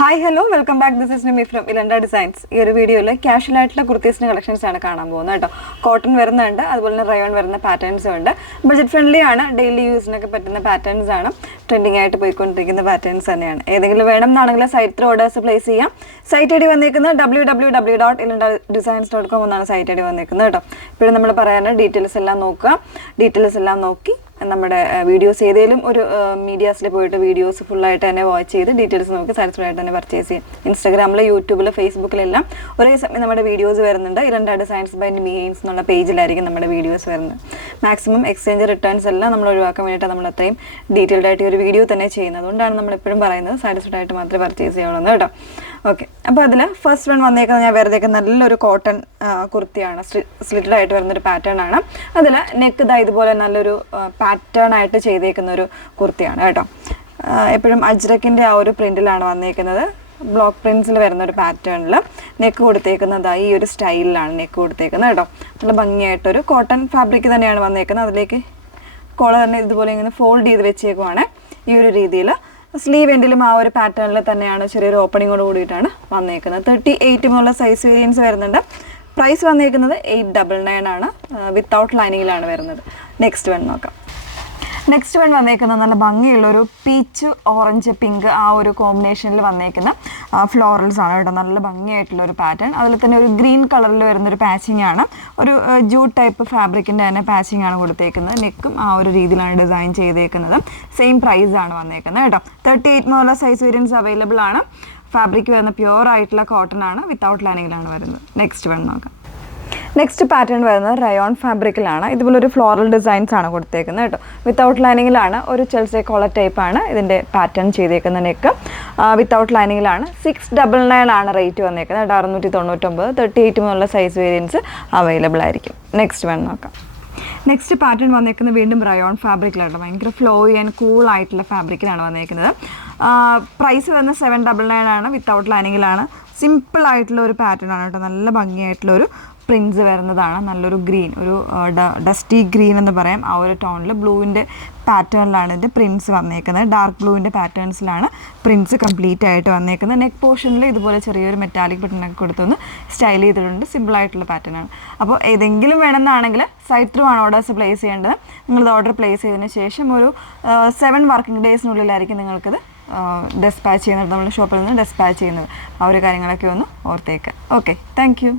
Hi, hello, welcome back. This is Nimi from Ilanda Designs. ഈ ഒരു വീഡിയോയിൽ casual ആയിട്ടുള്ള കുർത്തീസിന്റെ കളക്ഷൻസ് ആണ് കാണാൻ പോകുന്നത് കേട്ടോ. കോട്ടൺ വരുന്നുണ്ട്, അതുപോലെ തന്നെ റയോൺ വരുന്ന പാറ്റേൺസും ഉണ്ട്. ബഡ്ജറ്റ് ഫ്രണ്ട്ലി ആണ്, ഡെയിലി യൂസിനൊക്കെ പറ്റുന്ന പാറ്റേൺസ് ആണ്, ട്രെൻഡിങ് ആയിട്ട് പോയിക്കൊണ്ടിരിക്കുന്ന പാറ്റേൺസ് തന്നെയാണ്. ഏതെങ്കിലും വേണം എന്നാണെങ്കിൽ സൈറ്റ് ത്രൂ ഓർഡേഴ്സ് പ്ലേസ് ചെയ്യാം. സൈറ്റ് ഐ ഡി വന്നിരിക്കുന്നത് www.ilandadesigns.com എന്നാണ് സൈറ്റ് ഐ ഡി വന്നിരിക്കുന്നത് കേട്ടോ. ഇപ്പോഴും നമ്മൾ പറയാനുള്ള ഡീറ്റെയിൽസ് എല്ലാം നോക്കുക. ഡീറ്റെയിൽസ് എല്ലാം നോക്കി നമ്മുടെ വീഡിയോസ് ഏതെങ്കിലും ഒരു മീഡിയാസിൽ പോയിട്ട് വീഡിയോസ് ഫുള്ളായിട്ട് തന്നെ വാച്ച് ചെയ്ത് ഡീറ്റെയിൽസ് നോക്കി സാറ്റിസ്ഫൈഡ് ആയിട്ട് തന്നെ പർച്ചേസ് ചെയ്യും. ഇൻസ്റ്റാഗ്രാമിൽ, യൂട്യൂബിൽ, ഫേസ്ബുക്കിലെല്ലാം ഒരേ സമയം നമ്മുടെ വീഡിയോസ് വരുന്നുണ്ട്. ഇലണ്ട ഡിസൈൻസ് ബൈ നിമി ഹെയ്ൻസ് എന്നുള്ള പേജിലായിരിക്കും നമ്മുടെ വീഡിയോസ് വരുന്നത്. മാക്സിമം എക്സ്ചേഞ്ച് റിട്ടേൺസ് എല്ലാം നമ്മൾ ഒഴിവാക്കാൻ വേണ്ടിയിട്ട് നമ്മൾ അത്രയും ഡീറ്റെയിൽഡ് ആയിട്ട് ഒരു വീഡിയോ തന്നെ ചെയ്യുന്നത്. അതുകൊണ്ടാണ് നമ്മൾ എപ്പോഴും പറയുന്നത് സാറ്റിസ്ഫൈഡ് ആയിട്ട് മാത്രമേ പർച്ചേസ് ചെയ്യുള്ളൂ കേട്ടോ. ഓക്കെ, അപ്പോൾ അതിൽ ഫസ്റ്റ് വൺ വന്നേക്കുന്നത് ഞാൻ വെറുതെ നല്ലൊരു കോട്ടൺ കുർത്തിയാണ്, സ്ലിറ്റഡ് ആയിട്ട് വരുന്നൊരു പാറ്റേൺ ആണ്. അതിൽ നെക്ക് ഇതാ ഇതുപോലെ നല്ലൊരു പാറ്റേൺ ആയിട്ട് ചെയ്തേക്കുന്ന ഒരു കുർത്തിയാണ് കേട്ടോ. എപ്പോഴും അജ്രക്കിൻ്റെ ആ ഒരു പ്രിൻറ്റിലാണ് വന്നേക്കുന്നത്. ബ്ലോക്ക് പ്രിൻസിൽ വരുന്ന ഒരു പാറ്റേണിൽ നെക്ക് കൊടുത്തേക്കുന്നതായി ഈ ഒരു സ്റ്റൈലിലാണ് നെക്ക് കൊടുത്തേക്കുന്നത് കേട്ടോ. നല്ല ഭംഗിയായിട്ടൊരു കോട്ടൺ ഫാബ്രിക് തന്നെയാണ് വന്നേക്കുന്നത്. അതിലേക്ക് കോളർ തന്നെ ഇതുപോലെ ഇങ്ങനെ ഫോൾഡ് ചെയ്ത് വെച്ചേക്കുവാണ് ഈ ഒരു രീതിയിൽ. സ്ലീവ് എൻഡിലും ആ ഒരു പാറ്റേണിൽ തന്നെയാണ് ചെറിയൊരു ഓപ്പണിങ്ങോട് കൂടിയിട്ടാണ് വന്നേക്കുന്നത്. 38 മുതലുള്ള സൈസ് വേരിയൻസ് വരുന്നുണ്ട്. പ്രൈസ് വന്നേക്കുന്നത് 899 ആണ്. വിത്തൗട്ട് ലൈനിങ്ങിലാണ് വരുന്നത്. നെക്സ്റ്റ് വൺ നോക്കാം. നെക്സ്റ്റ് വൺ വന്നേക്കുന്നത് നല്ല ഭംഗിയുള്ളൊരു പീച്ച്, ഓറഞ്ച്, പിങ്ക് ആ ഒരു കോമ്പിനേഷനിൽ വന്നേക്കുന്ന ഫ്ലോറൽസ് ആണ് കേട്ടോ. നല്ല ഭംഗിയായിട്ടുള്ളൊരു പാറ്റേൺ. അതിൽ തന്നെ ഒരു ഗ്രീൻ കളറിൽ വരുന്നൊരു പാച്ചിങ് ആണ്. ഒരു ജൂട്ട് ടൈപ്പ് ഫാബ്രിക്കിൻ്റെ തന്നെ പാച്ചിങ് ആണ് കൊടുത്തേക്കുന്നത്. നെക്കും ആ ഒരു രീതിയിലാണ് ഡിസൈൻ ചെയ്തേക്കുന്നത്. സെയിം പ്രൈസ് ആണ് വന്നേക്കുന്നത് കേട്ടോ. 38 മുതലുള്ള സൈസ് വേരിയൻസ് അവൈലബിൾ ആണ്. ഫാബ്രിക് വരുന്ന പ്യുവർ ആയിട്ടുള്ള കോട്ടൺ ആണ്, വിത്തൗട്ട് ലൈനിങ്ങിലാണ് വരുന്നത്. നെക്സ്റ്റ് വൺ നോക്കാം. നെക്സ്റ്റ് പാറ്റേൺ വരുന്നത് റയോൺ ഫാബ്രിക്കിലാണ്. ഇതുപോലൊരു ഫ്ലോറൽ ഡിസൈൻസ് ആണ് കൊടുത്തേക്കുന്നത് കേട്ടോ. വിത്തൗട്ട് ലൈനിങ്ങിലാണ്. ഒരു ചെൽസെ കോളർ ടൈപ്പാണ് ഇതിൻ്റെ പാറ്റേൺ ചെയ്തേക്കുന്ന നെക്ക്. വിത്തൗട്ട് ലൈനിങ്ങിലാണ്. 699 ആണ് റേറ്റ് വന്നേക്കുന്നത്. 699. 38 മുതലുള്ള സൈസ് വേരിയൻസ് അവൈലബിൾ ആയിരിക്കും. നെക്സ്റ്റ് വൺ നോക്കാം. നെക്സ്റ്റ് പാറ്റേൺ വന്നേക്കുന്നത് വീണ്ടും റയോൺ ഫാബ്രിക്കിലാണ്. ഭയങ്കര ഫ്ലോയി ആൻഡ് കൂൾ ആയിട്ടുള്ള ഫാബ്രിക്കിലാണ് വന്നേക്കുന്നത്. പ്രൈസ് വരുന്നത് 799 ആണ്. വിത്തൗട്ട് ലൈനിങ്ങിലാണ്. സിമ്പിൾ ആയിട്ടുള്ള ഒരു പാറ്റേൺ ആണ് കേട്ടോ. നല്ല ഭംഗിയായിട്ടുള്ളൊരു പ്രിൻസ് വരുന്നതാണ്. നല്ലൊരു ഗ്രീൻ, ഒരു ഡസ്റ്റി ഗ്രീൻ എന്ന് പറയാം. ആ ഒരു ടോണിൽ ബ്ലൂവിൻ്റെ പാറ്റേണിലാണ് ഇതിൻ്റെ പ്രിൻസ് വന്നേക്കുന്നത്. ഡാർക്ക് ബ്ലൂവിൻ്റെ പാറ്റേൺസിലാണ് പ്രിൻസ് കംപ്ലീറ്റ് ആയിട്ട് വന്നേക്കുന്നത്. നെക്ക് പോർഷനിൽ ഇതുപോലെ ചെറിയൊരു മെറ്റാലിക് ബട്ടണൊക്കെ കൊടുത്തൊന്ന് സ്റ്റൈൽ ചെയ്തിട്ടുണ്ട്. സിമ്പിളായിട്ടുള്ള പാറ്റേൺ ആണ്. അപ്പോൾ ഏതെങ്കിലും വേണമെന്നാണെങ്കിൽ സൈറ്റ് ത്രൂ ആണ് ഓർഡേഴ്സ് പ്ലേസ് ചെയ്യേണ്ടത്. നിങ്ങളത് ഓർഡർ പ്ലേസ് ചെയ്തതിന് ശേഷം ഒരു 7 വർക്കിംഗ് ഡേയ്സിനുള്ളിലായിരിക്കും നിങ്ങൾക്കത് ഡെസ്പാച്ച് ചെയ്യുന്നത്. നമ്മുടെ ഷോപ്പിൽ നിന്ന് ഡെസ്പാച്ച് ചെയ്യുന്നത്. ആ ഒരു കാര്യങ്ങളൊക്കെ ഒന്ന് ഓർത്തേക്കുക. Okay, thank you.